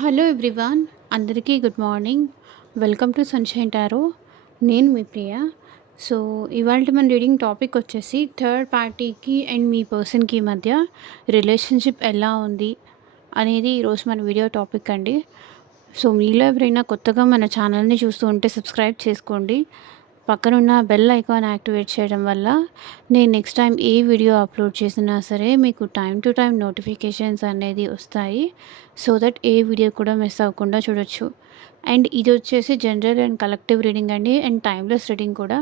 Hello everyone, అందరికీ good morning. Welcome to sunshine tarot. నేను మీ ప్రియ. So, ఇవాల్టి మన రీడింగ్ టాపిక్ వచ్చేసి థర్డ్ పార్టీకి అండ్ మీ పర్సన్‌కి మధ్య రిలేషన్‌షిప్ ఎలా ఉంది అనేది ఈరోజు మన వీడియో టాపిక్ అండి. సో, మీలో ఎవరైనా కొత్తగా మన ఛానల్‌ని చూస్తూ ఉంటే సబ్స్క్రైబ్ చేసుకోండి. పక్కనున్న బెల్ ఐకాన్ యాక్టివేట్ చేయడం వల్ల నేను నెక్స్ట్ టైం ఏ వీడియో అప్లోడ్ చేసినా సరే మీకు టైం టు టైం నోటిఫికేషన్స్ అనేది వస్తాయి. సో దట్ ఏ వీడియో కూడా మిస్ అవ్వకుండా చూడొచ్చు. అండ్ ఇది వచ్చేసి జనరల్ అండ్ కలెక్టివ్ రీడింగ్ అండి, అండ్ టైమ్లెస్ రీడింగ్ కూడా.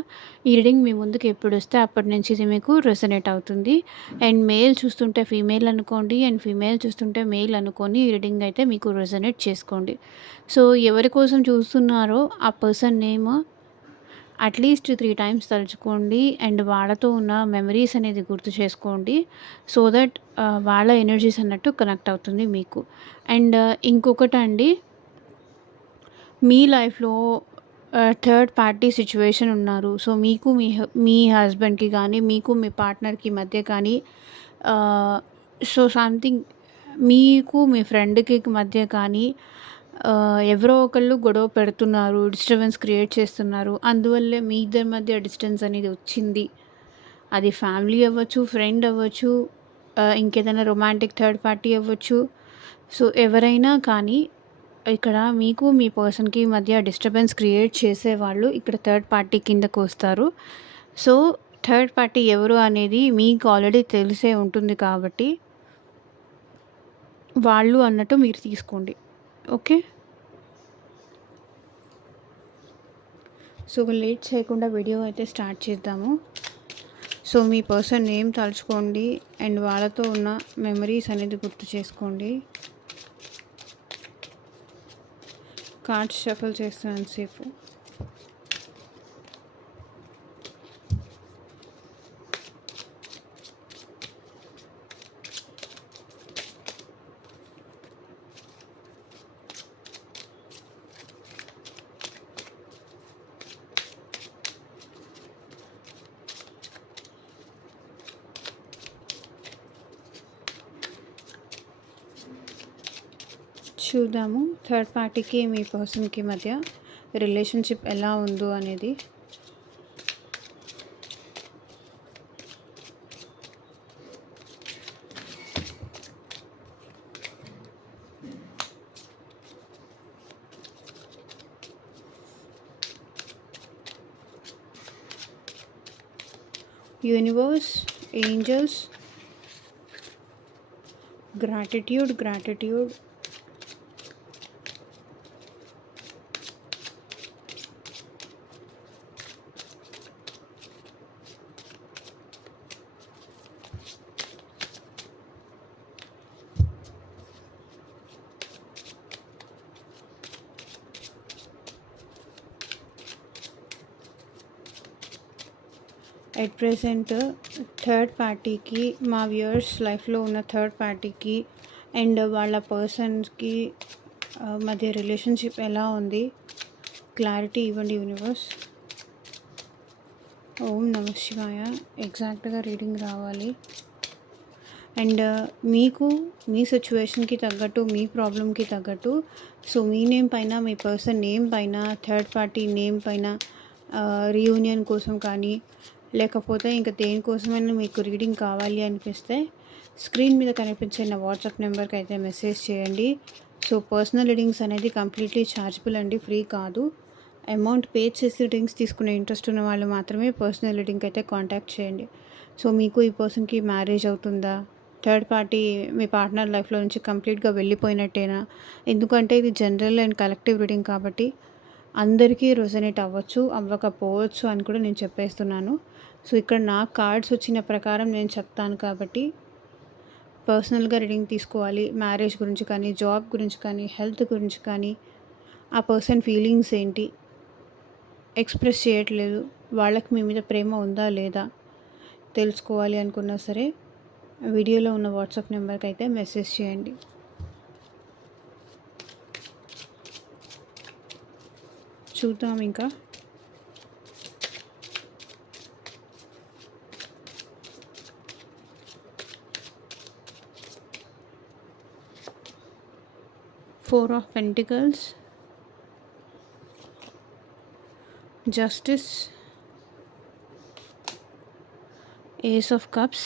ఈ రీడింగ్ మీ ముందుకు ఎప్పుడు వస్తే అప్పటి నుంచి ఇది మీకు రెసనేట్ అవుతుంది. అండ్ మేల్ చూస్తుంటే ఫీమేల్ అనుకోండి, అండ్ ఫీమేల్ చూస్తుంటే మేల్ అనుకోని ఈ రీడింగ్ అయితే మీకు రెసనేట్ చేసుకోండి. సో ఎవరి కోసం చూస్తున్నారో ఆ పర్సన్ నేమ్ అట్లీస్ట్ 3 టైమ్స్ తలుచుకోండి. అండ్ వాళ్ళతో ఉన్న మెమరీస్ అనేది గుర్తు చేసుకోండి. సో దట్ వాళ్ళ ఎనర్జీస్ అన్నట్టు కనెక్ట్ అవుతుంది మీకు. అండ్ ఇంకొకటండి, మీ లైఫ్‌లో థర్డ్ పార్టీ సిట్యుయేషన్ ఉన్నారు. సో, మీకు మీ హస్బెండ్‌కి కానీ, మీకు మీ పార్ట్నర్‌కి మధ్య కానీ సో, సంథింగ్ మీకు మీ ఫ్రెండ్‌కి మధ్య కానీ ఎవరో ఒకళ్ళు గొడవ పెడుతున్నారు, డిస్టర్బెన్స్ క్రియేట్ చేస్తున్నారు. అందువల్లే మీ ఇద్దరి మధ్య డిస్టెన్స్ అనేది వచ్చింది. అది ఫ్యామిలీ అవ్వచ్చు, ఫ్రెండ్ అవ్వచ్చు, ఇంకేదైనా రొమాంటిక్ థర్డ్ పార్టీ అవ్వచ్చు. సో, ఎవరైనా కానీ ఇక్కడ మీకు మీ పర్సన్‌కి మధ్య డిస్టర్బెన్స్ క్రియేట్ చేసేవాళ్ళు ఇక్కడ థర్డ్ పార్టీ కిందకు వస్తారు. సో, థర్డ్ పార్టీ ఎవరు అనేది మీకు ఆల్రెడీ తెలిసే ఉంటుంది కాబట్టి వాళ్ళు అన్నట్టు మీరు తీసుకోండి. ఓకే. సో, లేట్ చేయకుండా వీడియో అయితే స్టార్ట్ చేద్దాము. సో, మీ పర్సన్ నేమ్ తలుచుకోండి అండ్ వాళ్ళతో ఉన్న మెమరీస్ అనేది గుర్తు చేసుకోండి. కార్డ్స్ షఫల్ చేస్తున్నాను సేపు. చూద్దాము థర్డ్ పార్టీకి మీ పర్సన్‌కి మధ్య రిలేషన్‌షిప్ ఎలా ఉందో అనేది. Universe, angels, gratitude. At present third పార్టీకి, మా వ్యూయర్స్ లైఫ్లో ఉన్న థర్డ్ పార్టీకి అండ్ వాళ్ళ పర్సన్స్కి మధ్య రిలేషన్షిప్ ఎలా ఉంది, క్లారిటీ ఇవ్వండి యూనివర్స్. ఓం నమ శివాయ. ఎగ్జాక్ట్గా రీడింగ్ రావాలి. అండ్ మీకు మీ సిచ్యువేషన్కి తగ్గట్టు, మీ ప్రాబ్లంకి తగ్గట్టు, సో మీ నేమ్ పైన, మీ పర్సన్ నేమ్ పైన, థర్డ్ పార్టీ నేమ్ పైన రీయూనియన్ కోసం కానీ, లేకపోతే ఇంకా దేనికోసమైనా మీకు రీడింగ్ కావాలి అనిపిస్తే స్క్రీన్ మీద కనిపించే నా వాట్సాప్ నెంబర్కి అయితే మెసేజ్ చేయండి. సో పర్సనల్ రీడింగ్స్ అనేది కంప్లీట్లీ ఛార్జబుల్ అండి, ఫ్రీ కాదు. అమౌంట్ పే చేసి రీడింగ్స్ తీసుకునే ఇంట్రెస్ట్ ఉన్న వాళ్ళు మాత్రమే పర్సనల్ రీడింగ్కి అయితే కాంటాక్ట్ చేయండి. సో మీకు ఈ పర్సన్కి మ్యారేజ్ అవుతుందా, థర్డ్ పార్టీ మీ పార్ట్నర్ లైఫ్లో నుంచి కంప్లీట్గా వెళ్ళిపోయినట్టేనా? ఎందుకంటే ఇది జనరల్ అండ్ కలెక్టివ్ రీడింగ్ కాబట్టి అందరికీ రెసొనేట్ అవ్వచ్చు, అవ్వకపోవచ్చు అని కూడా నేను చెప్పేస్తున్నాను. సో ఇక్కడ నాకు కార్డ్స్ వచ్చిన ప్రకారం నేను చెప్తాను కాబట్టి పర్సనల్గా రీడింగ్ తీసుకోవాలి. మ్యారేజ్ గురించి కానీ, జాబ్ గురించి కానీ, హెల్త్ గురించి కానీ, ఆ పర్సన్ ఫీలింగ్స్ ఏంటి, ఎక్స్ప్రెస్ చేయట్లేదు, వాళ్ళకి మీ మీద ప్రేమ ఉందా లేదా తెలుసుకోవాలి అనుకున్నా సరే వీడియోలో ఉన్న వాట్సాప్ నెంబర్కి అయితే మెసేజ్ చేయండి. చూద్దాం ఇంకా. 4 of Pentacles, Justice, Ace of Cups,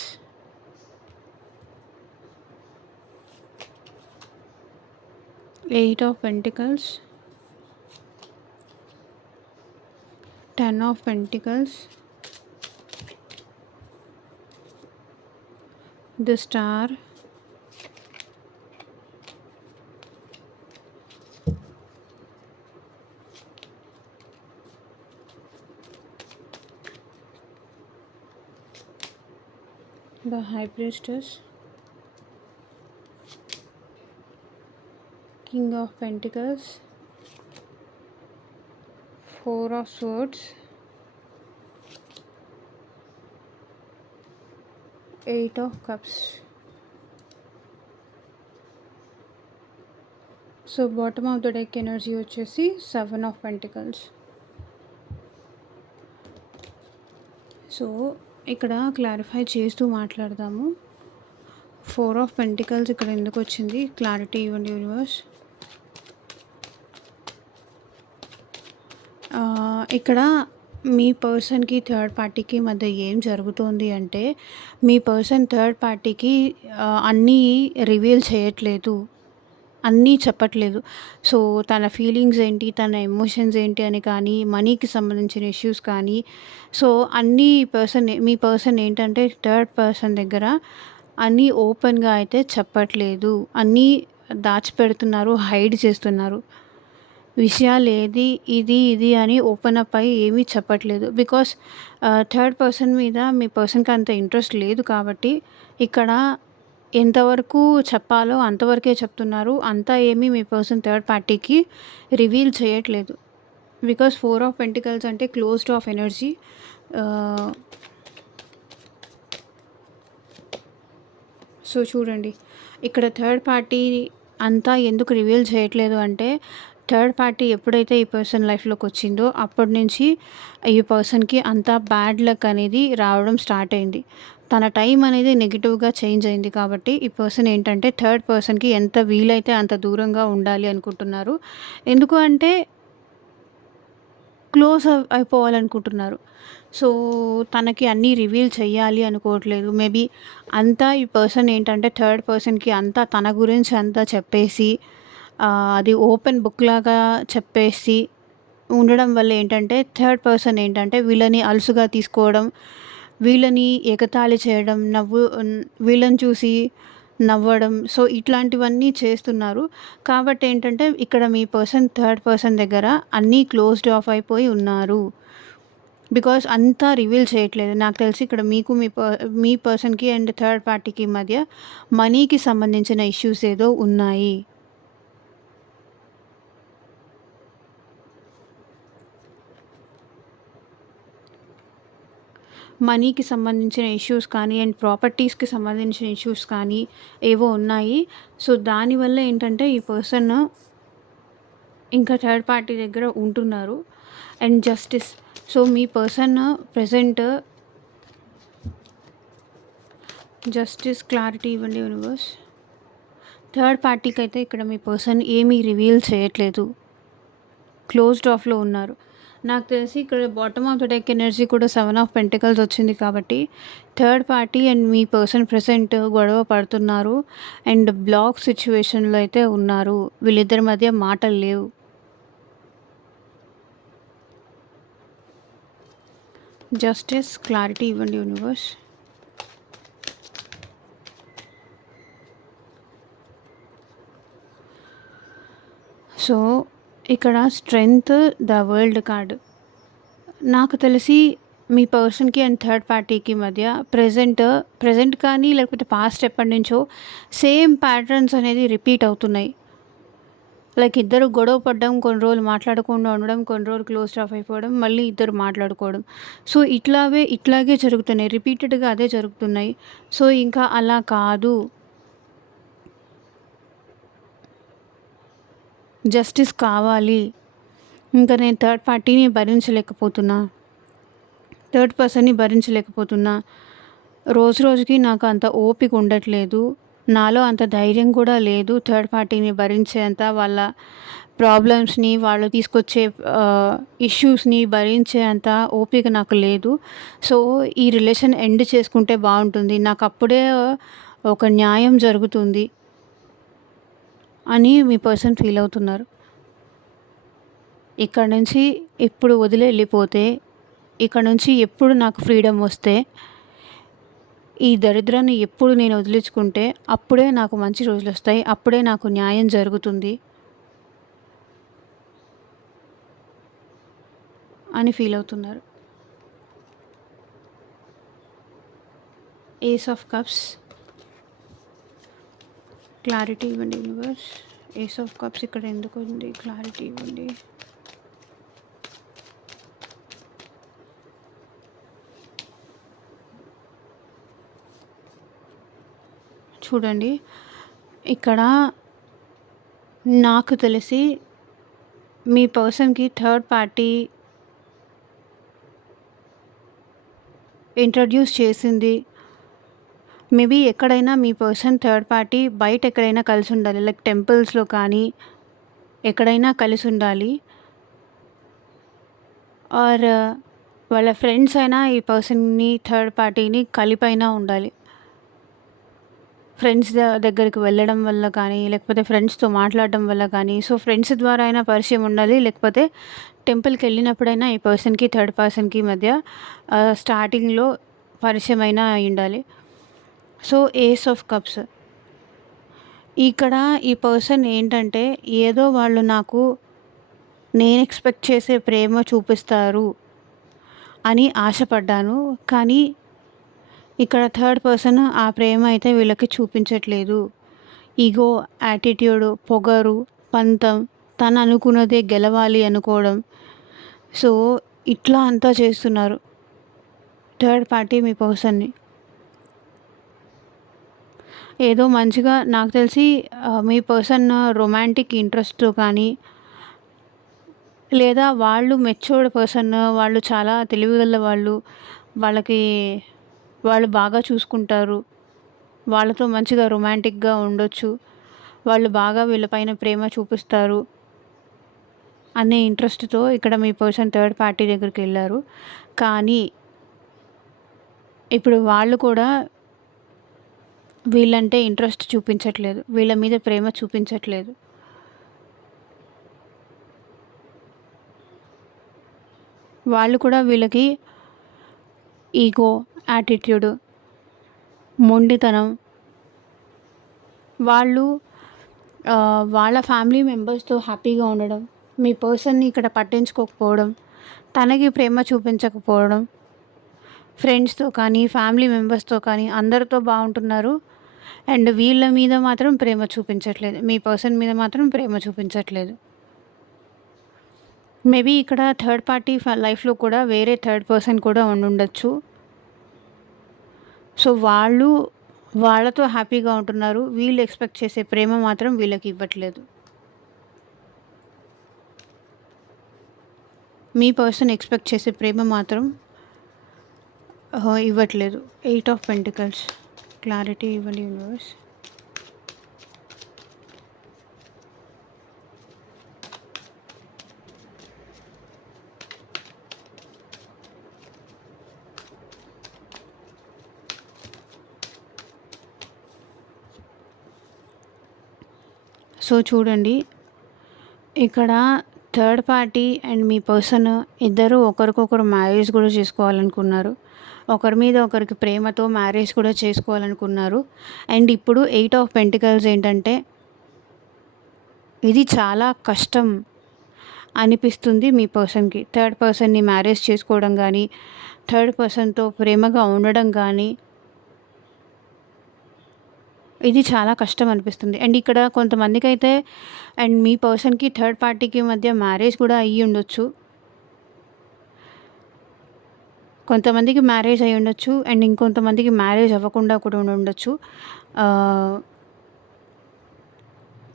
Eight of Pentacles, 10 of Pentacles, the Star, the High Priestess, King of Pentacles, 4 of Swords, 8 of Cups. So bottom of the deck energy వచ్చేసి 7 of pentacles. So ఇక్కడ clarify చేస్తూ మాట్లాడదాము. 4 of pentacles ఇక్కడ ఎందుకు వచ్చింది, clarity ఇవ్వండి universe. ఇక్కడ మీ పర్సన్కి థర్డ్ పార్టీకి మధ్య ఏం జరుగుతోంది అంటే, మీ పర్సన్ థర్డ్ పార్టీకి అన్నీ రివీల్ చేయట్లేదు, అన్నీ చెప్పట్లేదు. సో తన ఫీలింగ్స్ ఏంటి, తన ఎమోషన్స్ ఏంటి అని కానీ, మనీకి సంబంధించిన ఇష్యూస్ కానీ, సో అన్నీ మీ పర్సన్ ఏంటంటే థర్డ్ పర్సన్ దగ్గర అన్నీ ఓపెన్గా అయితే చెప్పట్లేదు, అన్నీ దాచిపెడుతున్నారు, హైడ్ చేస్తున్నారు. విషయాలు ఇది అని ఓపెన్ అప్ అయ్యి ఏమీ చెప్పట్లేదు. బికాస్ థర్డ్ పర్సన్ మీద మీ పర్సన్కి అంత ఇంట్రెస్ట్ లేదు కాబట్టి ఇక్కడ ఎంతవరకు చెప్పాలో అంతవరకే చెప్తున్నారు. అంతా ఏమీ మీ పర్సన్ థర్డ్ పార్టీకి రివీల్ చేయట్లేదు. బికాస్ 4 ఆఫ్ పెంటికల్స్ అంటే క్లోజ్డ్ ఆఫ్ ఎనర్జీ. సో చూడండి, ఇక్కడ థర్డ్ పార్టీ అంతా ఎందుకు రివీల్ చేయట్లేదు అంటే, థర్డ్ పార్టీ ఎప్పుడైతే ఈ పర్సన్ లైఫ్లోకి వచ్చిందో అప్పటి నుంచి ఈ పర్సన్కి అంతా బ్యాడ్ లక్ అనేది రావడం స్టార్ట్ అయింది. తన టైం అనేది నెగిటివ్గా చేంజ్ అయింది కాబట్టి ఈ పర్సన్ ఏంటంటే థర్డ్ పర్సన్కి ఎంత వీలైతే అంత దూరంగా ఉండాలి అనుకుంటున్నారు. ఎందుకు అంటే క్లోజ్ అయిపోవాలనుకుంటున్నారు. సో తనకి అన్నీ రివీల్ చేయాలి అనుకోవట్లేదు. మేబీ అంతా ఈ పర్సన్ ఏంటంటే థర్డ్ పర్సన్కి అంతా తన గురించి అంతా చెప్పేసి అది ఓపెన్ బుక్ లాగా చెప్పేసి ఉండడం వల్ల ఏంటంటే థర్డ్ పర్సన్ ఏంటంటే వీళ్ళని అలుసుగా తీసుకోవడం, వీళ్ళని ఎగతాళి చేయడం, వీళ్ళని చూసి నవ్వడం, సో ఇట్లాంటివన్నీ చేస్తున్నారు. కాబట్టి ఏంటంటే ఇక్కడ మీ పర్సన్ థర్డ్ పర్సన్ దగ్గర అన్నీ క్లోజ్డ్ ఆఫ్ అయిపోయి ఉన్నారు. బికాస్ అంతా రివీల్ చేయట్లేదు. నాకు తెలిసి ఇక్కడ మీకు మీ పర్సన్కి అండ్ థర్డ్ పార్టీకి మధ్య మనీకి సంబంధించిన ఇష్యూస్ ఏదో ఉన్నాయి. మనీకి సంబంధించిన ఇష్యూస్ కానీ అండ్ ప్రాపర్టీస్కి సంబంధించిన ఇష్యూస్ కానీ ఏవో ఉన్నాయి. సో దానివల్ల ఏంటంటే ఈ పర్సన్ ఇంకా థర్డ్ పార్టీ దగ్గర ఉంటున్నారు. అండ్ జస్టిస్, సో మీ పర్సన్ ప్రజెంట్ జస్టిస్ క్లారిటీ ఇవ్వండి యూనివర్స్. థర్డ్ పార్టీకి అయితే ఇక్కడ మీ పర్సన్ ఏమీ రివీల్ చేయట్లేదు, క్లోజ్డ్ ఆఫ్లో ఉన్నారు. నాకు తెలిసి ఇక్కడ bottom of the deck energy కూడా 7 ఆఫ్ పెంటికల్స్ వచ్చింది కాబట్టి third party and me person present గొడవ పడుతున్నారు అండ్ బ్లాక్ సిచ్యువేషన్లో అయితే ఉన్నారు. వీళ్ళిద్దరి మధ్య మాటలు లేవు. జస్టిస్ క్లారిటీ ఇవ్వండి యూనివర్స్. సో ఇక్కడ స్ట్రెంగ్త్, ద వరల్డ్ కార్డ్. నాకు తెలిసి మీ పర్సన్కి అండ్ థర్డ్ పార్టీకి మధ్య ప్రజెంట్ కానీ లేకపోతే పాస్ట్ ఎప్పటి నుంచో సేమ్ ప్యాటర్న్స్ అనేది రిపీట్ అవుతున్నాయి. లైక్ ఇద్దరు గొడవ పడడం, కొన్ని రోజులు మాట్లాడకుండా ఉండడం, కొన్ని రోజులు క్లోజ్ ఆఫ్ అయిపోవడం, మళ్ళీ ఇద్దరు మాట్లాడుకోవడం. సో ఇట్లాగే జరుగుతున్నాయి, రిపీటెడ్గా అదే జరుగుతున్నాయి. సో ఇంకా అలా కాదు, జస్టిస్ కావాలి. ఇంకా నేను థర్డ్ పార్టీని భరించలేకపోతున్నా, థర్డ్ పర్సన్ని భరించలేకపోతున్నా, రోజుకి నాకు అంత ఓపిక ఉండట్లేదు, నాలో అంత ధైర్యం కూడా లేదు థర్డ్ పార్టీని భరించేంత, వాళ్ళ ప్రాబ్లమ్స్‌ని, వాళ్ళు తీసుకొచ్చే ఇష్యూస్‌ని భరించేంత ఓపిక నాకు లేదు. సో, ఈ రిలేషన్ ఎండ్ చేసుకుంటే బావుంటుంది. నాకప్పుడే ఒక న్యాయం జరుగుతుంది అని మీ పర్సన్ ఫీల్ అవుతున్నారు. ఇక్కడ నుంచి ఇప్పుడు వదిలి వెళ్ళిపోతే, ఇక్కడ నుంచి ఎప్పుడు నాకు ఫ్రీడమ్ వస్తే, ఈ దరిద్రాన్ని ఎప్పుడు నేను వదిలించుకుంటే అప్పుడే నాకు మంచి రోజులొస్తాయి. అప్పుడే నాకు న్యాయం జరుగుతుంది అని ఫీల్ అవుతున్నారు. ఏస్ ఆఫ్ కప్స్, క్లారిటీ ఇవ్వండి యూనివర్స్. ఏస్ ఆఫ్ కప్స్ ఇక్కడ ఎందుకు ఉంది? క్లారిటీ ఇవ్వండి. చూడండి, ఇక్కడ నాకు తెలిసి మీ పర్సన్‌కి థర్డ్ పార్టీ ఇంట్రడ్యూస్ చేసింది. మేబీ ఎక్కడైనా మీ పర్సన్ థర్డ్ పార్టీ బయట ఎక్కడైనా కలిసి ఉండాలి. లైక్ టెంపుల్స్‌లో కానీ ఎక్కడైనా కలిసి ఉండాలి. ఆర్ వాళ్ళ ఫ్రెండ్స్ అయినా ఈ పర్సన్‌ని థర్డ్ పార్టీని కలిపైనా ఉండాలి. ఫ్రెండ్స్ దగ్గరికి వెళ్ళడం వల్ల కానీ, లేకపోతే ఫ్రెండ్స్‌తో మాట్లాడడం వల్ల కానీ, సో ఫ్రెండ్స్ ద్వారా అయినా పరిచయం ఉండాలి. లేకపోతే టెంపుల్‌కి వెళ్ళినప్పుడైనా ఈ పర్సన్‌కి థర్డ్ పర్సన్‌కి మధ్య స్టార్టింగ్‌లో పరిచయం అయినా అయ్యుండాలి. సో ఏస్ ఆఫ్ కప్స్ ఇక్కడ ఈ పర్సన్ ఏంటంటే, ఏదో వాళ్ళు నాకు నేను ఎక్స్‌పెక్ట్ చేసే ప్రేమ చూపిస్తారు అని ఆశపడ్డాను. కానీ ఇక్కడ థర్డ్ పర్సన్ ఆ ప్రేమ అయితే వీళ్ళకి చూపించట్లేదు. ఈగో, యాటిట్యూడ్, పొగరు, పంతం, తను అనుకున్నదే గెలవాలి అనుకోవడం. సో, ఇట్లా అంతా చేస్తున్నారు థర్డ్ పార్టీ మీ పర్సన్‌ని. ఏదో మంచిగా నాకు తెలిసి మీ పర్సన్ రొమాంటిక్ ఇంట్రెస్ట్‌తో కానీ, లేదా వాళ్ళు మెచ్యూర్డ్ పర్సన్, వాళ్ళు చాలా తెలివిగల వాళ్ళు, వాళ్ళకి వాళ్ళు బాగా చూసుకుంటారు, వాళ్ళతో మంచిగా రొమాంటిక్‌గా ఉండొచ్చు, వాళ్ళు బాగా వీళ్ళపైన ప్రేమ చూపిస్తారు అనే ఇంట్రెస్ట్‌తో ఇక్కడ మీ పర్సన్ థర్డ్ పార్టీ దగ్గరికి వెళ్లారు. కానీ ఇప్పుడు వాళ్ళు కూడా వీళ్ళంటే ఇంట్రెస్ట్ చూపించట్లేదు. వీళ్ళ మీద ప్రేమ చూపించట్లేదు. వాళ్ళు కూడా వీళ్ళకి ఈగో, యాటిట్యూడ్, మొండితనం, వాళ్ళు వాళ్ళ ఫ్యామిలీ మెంబర్స్‌తో హ్యాపీగా ఉండడం, మీ పర్సన్‌ని ఇక్కడ పట్టించుకోకపోవడం, తనకి ప్రేమ చూపించకపోవడం, ఫ్రెండ్స్‌తో కానీ, ఫ్యామిలీ మెంబర్స్‌తో కానీ అందరితో బాగుంటున్నారు. అండ్ వీళ్ళ మీద మాత్రం ప్రేమ చూపించట్లేదు. మీ పర్సన్ మీద మాత్రం ప్రేమ చూపించట్లేదు. మేబీ ఇక్కడ థర్డ్ పార్టీ లైఫ్‌లో కూడా వేరే థర్డ్ పర్సన్ కూడా ఉండుండొచ్చు. సో, వాళ్ళు వాళ్ళతో హ్యాపీగా ఉంటున్నారు. వీళ్ళు ఎక్స్‌పెక్ట్ చేసే ప్రేమ మాత్రం వీళ్ళకి ఇవ్వట్లేదు. మీ పర్సన్ ఎక్స్‌పెక్ట్ చేసే ప్రేమ మాత్రం ఇవ్వట్లేదు. 8 ఆఫ్ పెంటికల్స్, క్లారిటీ ఇవ్వండి యూనివర్స్. సో, చూడండి, ఇక్కడ third party and me person ఇద్దరు ఒకరికొకరు మ్యారేజ్ కూడా చేసుకోవాలనుకున్నారు. ఒకరి మీద ఒకరికి ప్రేమతో మ్యారేజ్ కూడా చేసుకోవాలనుకున్నారు. అండ్ ఇప్పుడు 8 ఆఫ్ పెంటికల్స్ ఏంటంటే, ఇది చాలా కష్టం అనిపిస్తుంది మీ పర్సన్‌కి. థర్డ్ పర్సన్‌ని మ్యారేజ్ చేసుకోవడం కానీ, థర్డ్ పర్సన్‌తో ప్రేమగా ఉండడం కానీ, ఇది చాలా కష్టం అనిపిస్తుంది. అండ్ ఇక్కడ కొంతమందికైతే అండ్ మీ పర్సన్‌కి థర్డ్ పార్టీకి మధ్య మ్యారేజ్ కూడా అయ్యి ఉండొచ్చు. కొంతమందికి మ్యారేజ్ అయ్యి ఉండొచ్చు. అండ్ ఇంకొంతమందికి మ్యారేజ్ అవ్వకుండా కూడా ఉండుండొచ్చు.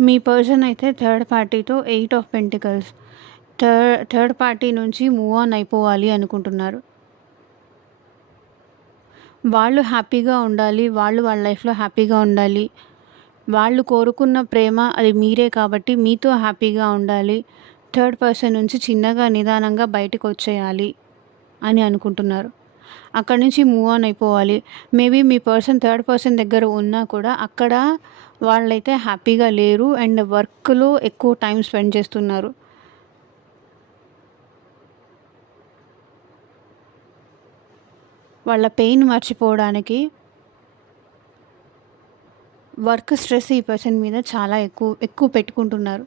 మీ పర్సన్ అయితే థర్డ్ పార్టీతో 8 ఆఫ్ పెంటికల్స్, థర్డ్ పార్టీ నుంచి మూవ్ ఆన్ అయిపోవాలి అనుకుంటున్నారు. వాళ్ళు హ్యాపీగా ఉండాలి. వాళ్ళు వాళ్ళ లైఫ్‌లో హ్యాపీగా ఉండాలి. వాళ్ళు కోరుకున్న ప్రేమ అది మీరే కాబట్టి మీతో హ్యాపీగా ఉండాలి. థర్డ్ పర్సన్ నుంచి చిన్నగా నిదానంగా బయటకొచ్చేయాలి అని అనుకుంటున్నారు. అక్కడి నుంచి మూవ్ ఆన్ అయిపోవాలి. మేబీ మీ థర్డ్ పర్సన్ దగ్గర ఉన్నా కూడా అక్కడ వాళ్ళైతే హ్యాపీగా లేరు అండ్ వర్క్‌లో ఎక్కువ టైం స్పెండ్ చేస్తున్నారు. వాళ్ళ పెయిన్ మర్చిపోవడానికి వర్క్ స్ట్రెస్ ఈ పర్సన్ మీద చాలా ఎక్కువ పెట్టుకుంటున్నారు.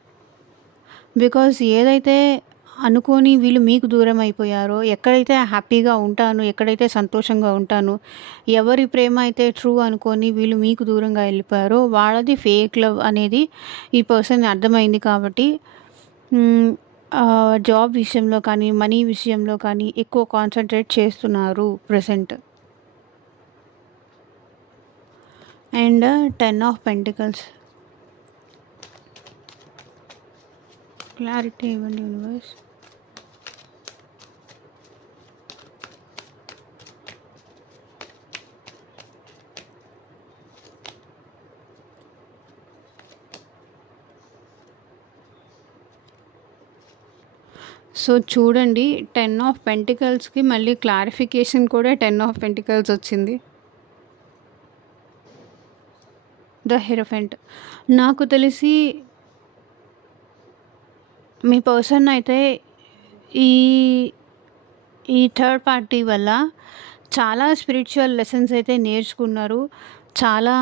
బికాజ్ ఏదైతే అనుకోని వీళ్ళు మీకు దూరం అయిపోయారో, ఎక్కడైతే హ్యాపీగా ఉంటాను, ఎక్కడైతే సంతోషంగా ఉంటాను, ఎవరి ప్రేమ అయితే ట్రూ అనుకోని వీళ్ళు మీకు దూరంగా వెళ్ళిపోయారో వాళ్ళది ఫేక్ లవ్ అనేది ఈ పర్సన్ అర్థమైంది కాబట్టి జాబ్ విషయంలో కానీ, మనీ విషయంలో కానీ ఎక్కువ కాన్సంట్రేట్ చేస్తున్నారు present. And 10 of pentacles. Clarity ఇవ్వండి యూనివర్స్. సో చూడండి 10 ఆఫ్ పెంటికల్స్‌కి మళ్ళీ క్లారిఫికేషన్ కూడా 10 ఆఫ్ పెంటికల్స్ వచ్చింది. The hierophant. నాకు తెలిసి మీ పర్సన్ అయితే ఈ ఈ థర్డ్ పార్టీ వల్ల చాలా స్పిరిచువల్ లెసన్స్ అయితే నేర్చుకున్నారు. చాలా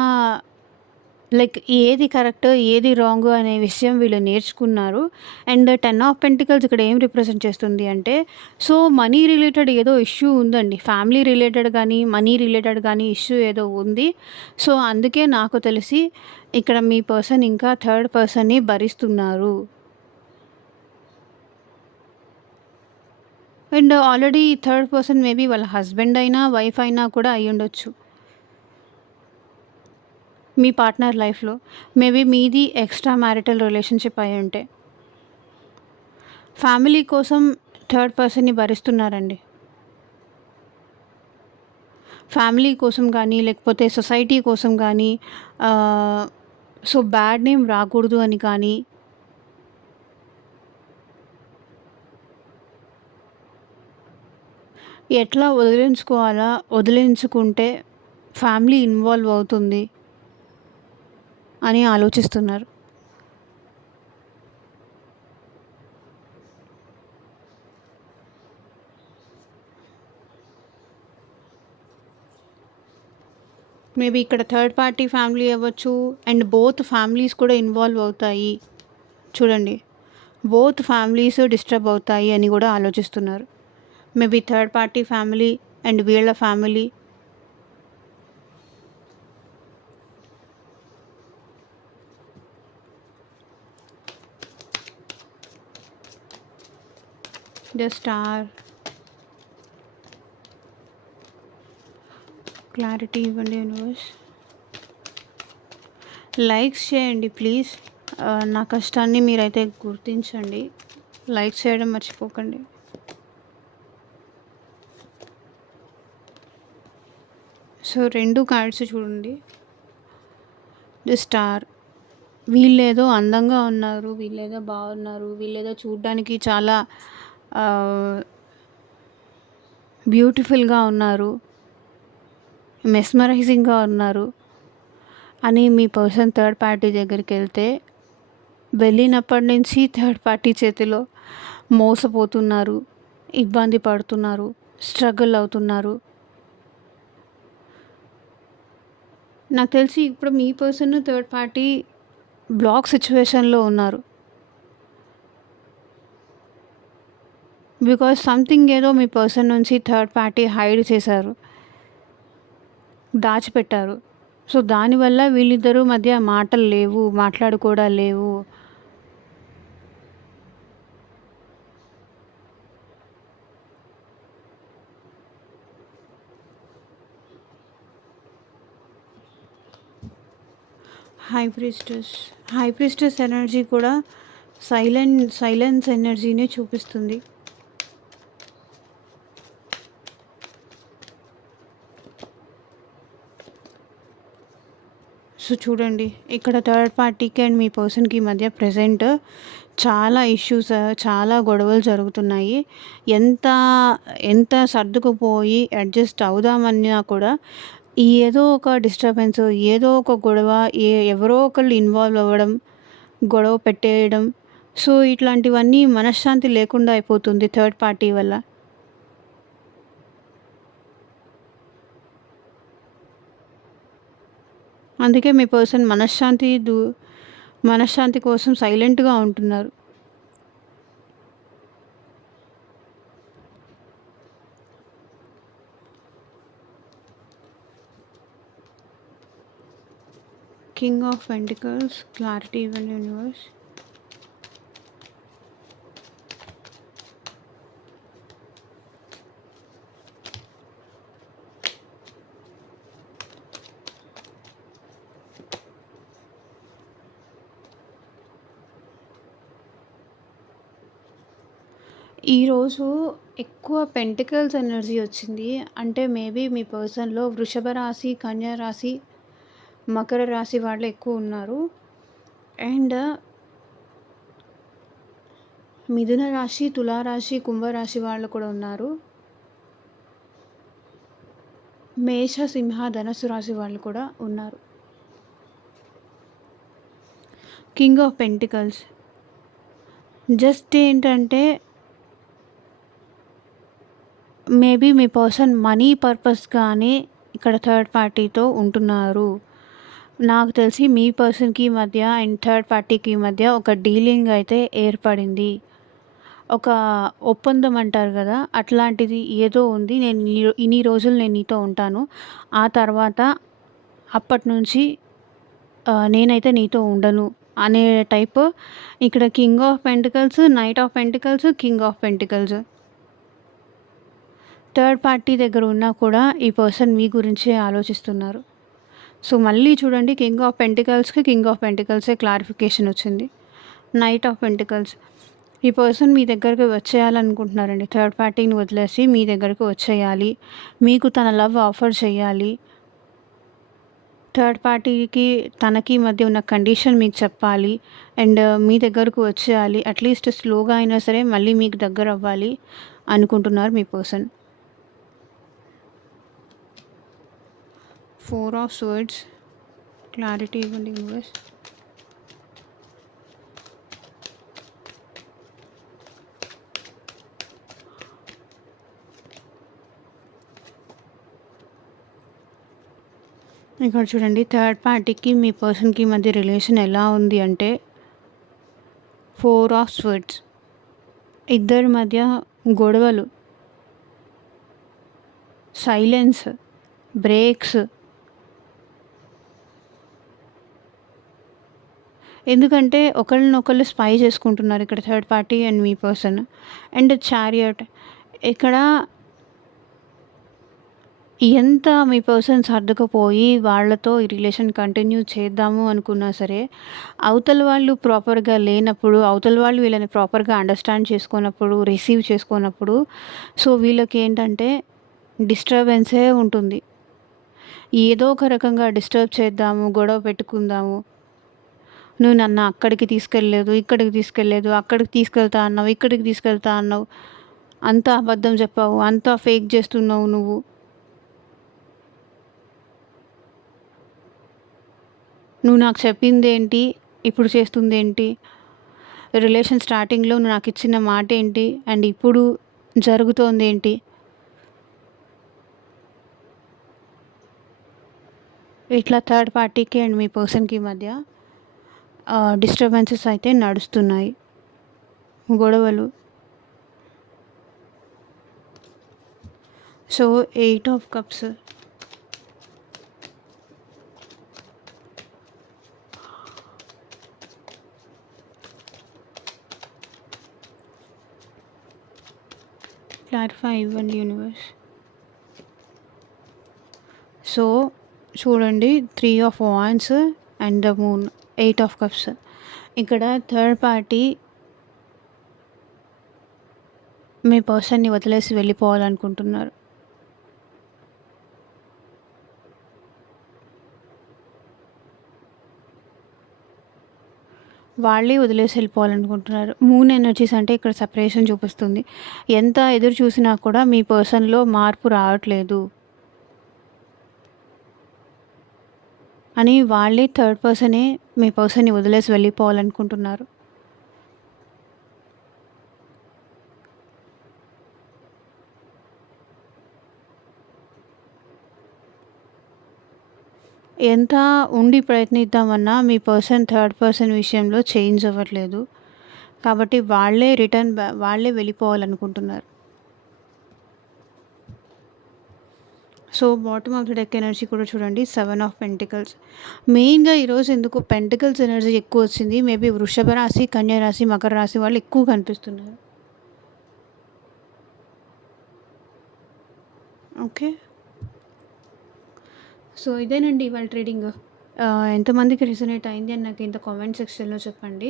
లైక్ ఏది కరెక్ట్, ఏది రాంగ్ అనే విషయం వీళ్ళు నేర్చుకున్నారు. అండ్ 10 ఆఫ్ పెంటికల్స్ ఇక్కడ ఏం రిప్రజెంట్ చేస్తుంది అంటే, సో మనీ రిలేటెడ్ ఏదో ఇష్యూ ఉందండి. ఫ్యామిలీ రిలేటెడ్ కానీ, మనీ రిలేటెడ్ కానీ ఇష్యూ ఏదో ఉంది. సో అందుకే నాకు తెలిసి ఇక్కడ మీ పర్సన్ ఇంకా థర్డ్ పర్సన్‌ని భరిస్తున్నారు. And already third person maybe వాళ్ళ హస్బెండ్ అయినా, వైఫ్ అయినా కూడా అయ్యుండొచ్చు. మీ పార్ట్నర్ లైఫ్‌లో మేబీ మీది ఎక్స్ట్రా మ్యారిటల్ రిలేషన్‌షిప్ అయ్యుంటే. ఫ్యామిలీ కోసం థర్డ్ పర్సన్‌ని భరిస్తున్నారండి. ఫ్యామిలీ కోసం కానీ, లేకపోతే సొసైటీ కోసం కానీ, సో బ్యాడ్ నేమ్ రాకూడదు అని కానీ, ఎట్లా వదిలించుకోవాలా, వదిలించుకుంటే ఫ్యామిలీ ఇన్వాల్వ్ అవుతుంది అని ఆలోచిస్తున్నారు. మేబీ ఇక్కడ థర్డ్ పార్టీ ఫ్యామిలీ అవ్వచ్చు అండ్ బోత్ ఫ్యామిలీస్ కూడా ఇన్వాల్వ్ అవుతాయి. చూడండి, బోత్ ఫ్యామిలీస్ డిస్టర్బ్ అవుతాయి అని కూడా ఆలోచిస్తున్నారు. Maybe third party family and వీళ్ళ ఫ్యామిలీ ద స్టార్. క్లారిటీ ఇవ్వండి యూనివర్స్. లైక్స్ చేయండి ప్లీజ్. నా కష్టాన్ని మీరైతే గుర్తించండి. లైక్ చేయడం మర్చిపోకండి. సో 2 కార్డ్స్ చూడండి. The star. వీళ్ళేదో అందంగా ఉన్నారు, వీళ్ళేదో బాగున్నారు, వీళ్ళేదో చూడ్డానికి చాలా బ్యూటిఫుల్గా ఉన్నారు, మెస్మరైజింగ్గా ఉన్నారు అని మీ పర్సన్ థర్డ్ పార్టీ దగ్గరికి వెళ్తే, వెళ్ళినప్పటి నుంచి థర్డ్ పార్టీ చేతిలో మోసపోతున్నారు, ఇబ్బంది పడుతున్నారు, స్ట్రగుల్ అవుతున్నారు. నాకు తెలిసి ఇప్పుడు మీ పర్సన్ థర్డ్ పార్టీ బ్లాక్ సిచ్యువేషన్లో ఉన్నారు. బికాజ్ సంథింగ్ ఏదో మీ పర్సన్ నుంచి థర్డ్ పార్టీ హైడ్ చేశారు, దాచిపెట్టారు. సో దానివల్ల వీళ్ళిద్దరూ మధ్య మాటలు లేవు, మాట్లాడుకోవడాలు లేవు. హై ప్రీస్టెస్ ఎనర్జీ కూడా సైలెన్స్ ఎనర్జీని చూపిస్తుంది. సో చూడండి, ఇక్కడ థర్డ్ పార్టీకి అండ్ మీ పర్సన్‌కి మధ్య ప్రెజెంట్ చాలా ఇష్యూస్, చాలా గొడవలు జరుగుతున్నాయి. ఎంత ఎంత సర్దుకుపోయి అడ్జస్ట్ అవుదామన్నా కూడా ఏదో ఒక డిస్టర్బెన్స్, ఏదో ఒక గొడవ, ఎవరో ఒకళ్ళు ఇన్వాల్వ్ అవ్వడం, గొడవ పెట్టేయడం. సో ఇట్లాంటివన్నీ మనశ్శాంతి లేకుండా అయిపోతుంది థర్డ్ పార్టీ వల్ల. అందుకే మీ పర్సన్ మనశ్శాంతి కోసం సైలెంట్‌గా ఉంటున్నారు. కింగ్ ఆఫ్ పెంటికల్స్, క్లారిటీ ఇవ్వండి యూనివర్స్. ఈరోజు ఎక్కువ పెంటికల్స్ ఎనర్జీ వచ్చింది. అంటే మేబీ మీ పర్సన్‌లో వృషభ రాశి, కన్యా రాశి, మకర రాశి వాళ్ళు ఎక్కువ ఉన్నారు. అండ్ మిథున రాశి, తులారాశి, కుంభరాశి వాళ్ళు కూడా ఉన్నారు. మేష, సింహ, ధనస్సు రాశి వాళ్ళు కూడా ఉన్నారు. కింగ్ ఆఫ్ పెంటికల్స్ జస్ట్ ఏంటంటే మేబీ మీ పర్సన్ మనీ పర్పస్‌గానే ఇక్కడ థర్డ్ పార్టీతో ఉంటున్నారు. నాకు తెలిసి మీ పర్సన్‌కి మధ్య అండ్ థర్డ్ పార్టీకి మధ్య ఒక డీలింగ్ అయితే ఏర్పడింది. ఒక ఒప్పందం అంటారు కదా! అట్లాంటిది ఏదో ఉంది. నేను ఇన్ని రోజులు నేను నీతో ఉంటాను. ఆ తర్వాత అప్పటినుంచి నేనైతే నీతో ఉండను అనే టైప్. ఇక్కడ king of pentacles, night of pentacles, king of pentacles. Third party దగ్గర ఉన్నా కూడా ఈ పర్సన్ మీ గురించే ఆలోచిస్తున్నారు. సో మళ్ళీ చూడండి, కింగ్ ఆఫ్ పెంటికల్స్‌కి కింగ్ ఆఫ్ పెంటికల్సే క్లారిఫికేషన్ వచ్చింది. నైట్ ఆఫ్ పెంటికల్స్ ఈ పర్సన్ మీ దగ్గరికి వచ్చేయాలనుకుంటున్నారండి. థర్డ్ పార్టీని వదిలేసి మీ దగ్గరికి వచ్చేయాలి. మీకు తన లవ్ ఆఫర్ చేయాలి. థర్డ్ పార్టీకి తనకి మధ్య ఉన్న కండిషన్ మీకు చెప్పాలి. అండ్ మీ దగ్గరకు వచ్చేయాలి. అట్లీస్ట్ స్లోగా అయినా సరే మళ్ళీ మీకు దగ్గర అవ్వాలి అనుకుంటున్నారు మీ పర్సన్. 4 ఆఫ్ స్వర్డ్స్, క్లారిటీ ఇవ్వండి యూనివర్స్. ఇక్కడ చూడండి, థర్డ్ పార్టీకి మీ పర్సన్‌కి మధ్య రిలేషన్ ఎలా ఉంది అంటే 4 ఆఫ్ స్వర్డ్స్. ఇద్దరి మధ్య గొడవలు, సైలెన్స్, బ్రేక్స్. ఎందుకంటే ఒకళ్ళనొకళ్ళు స్పై చేసుకుంటున్నారు ఇక్కడ third party and me person. And chariot ఇక్కడ ఎంత మీ పర్సన్ సర్దుకుపోయి వాళ్ళతో ఈ రిలేషన్ కంటిన్యూ చేద్దాము అనుకున్నా సరే, అవతల వాళ్ళు ప్రాపర్‌గా లేనప్పుడు, అవతల వాళ్ళు వీళ్ళని ప్రాపర్‌గా అండర్‌స్టాండ్ చేసుకోనప్పుడు, రిసీవ్ చేసుకోనప్పుడు, సో వీళ్ళకేంటంటే డిస్టర్బెన్సే ఉంటుంది. ఏదో ఒక రకంగా డిస్టర్బ్ చేద్దాము, గొడవ పెట్టుకుందాము. నువ్వు నన్ను అక్కడికి తీసుకెళ్ళలేదు, ఇక్కడికి తీసుకెళ్ళలేదు, అక్కడికి తీసుకెళ్తా అన్నావు, ఇక్కడికి తీసుకెళ్తా అన్నావు, అంతా అబద్ధం చెప్పావు, అంతా ఫేక్ చేస్తున్నావు నువ్వు. నువ్వు నాకు చెప్పిందేంటి, ఇప్పుడు చేస్తుందేంటి, రిలేషన్ స్టార్టింగ్‌లో నువ్వు నాకు ఇచ్చిన మాట ఏంటి, అండ్ ఇప్పుడు జరుగుతోందేంటి. ఇట్లా థర్డ్ పార్టీకి అండ్ మీ పర్సన్‌కి మధ్య డిస్టర్బెన్సెస్ అయితే నడుస్తున్నాయి, గొడవలు. సో 8 ఆఫ్ కప్స్, క్లారిఫై ఇవ్వండి యూనివర్స్. సో చూడండి, 3 of wands and the moon, 8 of cups. ఇక్కడ థర్డ్ పార్టీ మీ పర్సన్ని వదిలేసి వెళ్ళిపోవాలనుకుంటున్నారు. వాళ్ళే వదిలేసి వెళ్ళిపోవాలనుకుంటున్నారు. మూన్ ఎనర్జీస్ అంటే ఇక్కడ సెపరేషన్ చూపిస్తుంది. ఎంత ఎదురు చూసినా కూడా మీ పర్సన్‌లో మార్పు రావట్లేదు అని వాళ్ళే థర్డ్ పర్సనే మీ పర్సన్‌ని వదిలేసి వెళ్ళిపోవాలనుకుంటున్నారు. ఎంత ఉండి ప్రయత్నిద్దామన్నా మీ పర్సన్ థర్డ్ పర్సన్ విషయంలో చేంజ్ అవ్వట్లేదు. కాబట్టి వాళ్ళే వెళ్ళిపోవాలనుకుంటున్నారు. So, bottom of the deck energy కూడా చూడండి 7 ఆఫ్ పెంటికల్స్. మెయిన్‌గా ఈరోజు ఎందుకో పెంటికల్స్ ఎనర్జీ ఎక్కువొచ్చింది. మేబీ వృషభ రాశి, కన్య రాశి, మకర రాశి వాళ్ళు ఎక్కువ కనిపిస్తున్నారు. ఓకే. సో, ఇదేనండి ఇవాళ ట్రీడింగ్. ఎంతమందికి రిజొనేట్ అయింది అని నాకు కింద కామెంట్ సెక్షన్‌లో చెప్పండి.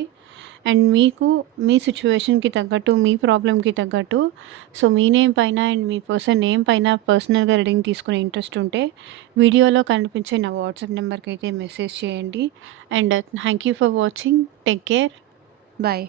అండ్ మీకు మీ సిట్యుయేషన్‌కి తగ్గట్టు, మీ ప్రాబ్లమ్‌కి తగ్గట్టు సో, మీ నేమ్ పైన అండ్ మీ పర్సన్ నేమ్ పైన పర్సనల్‌గా రీడింగ్ తీసుకునే ఇంట్రెస్ట్ ఉంటే వీడియోలో కనిపించే నా వాట్సాప్ నెంబర్‌కైతే మెసేజ్ చేయండి. And thank you for watching. Take care. By.